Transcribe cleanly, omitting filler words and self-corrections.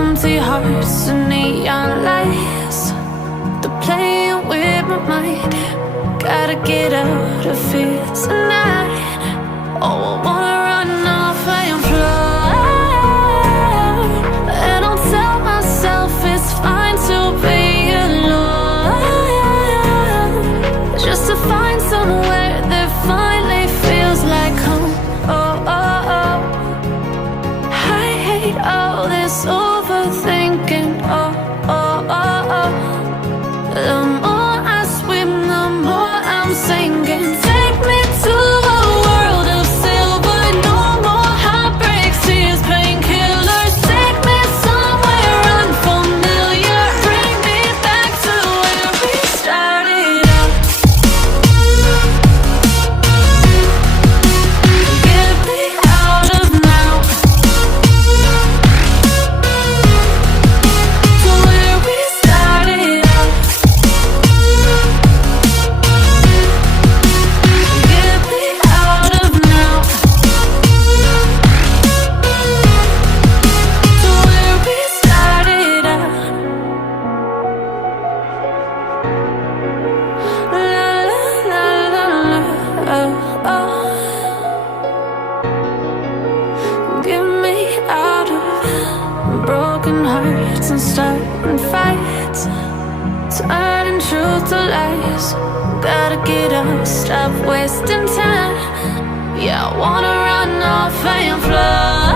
empty hearts and neon lights. They're playing with my mind. Gotta get out of here tonight. Oh, I wanna run off and fly. And I'll tell myself it's fine to be alone, just to find somewhere that finally feels like home. Oh, oh, oh. I hate all this overthinking. Oh, oh, oh, oh. The more I swim, the more I'm sinking. Take me to a world of silver. No more heartbreaks, tears, painkillers. Take me somewhere unfamiliar. Bring me back to where we started out. Get me out of now, to where we started out. Get me out of now, to where we started out. La la la la, oh, oh. Get me out of broken hearts and starting fights, turning truth to lies. Gotta get up, stop wasting time. Yeah, I wanna run off and fly.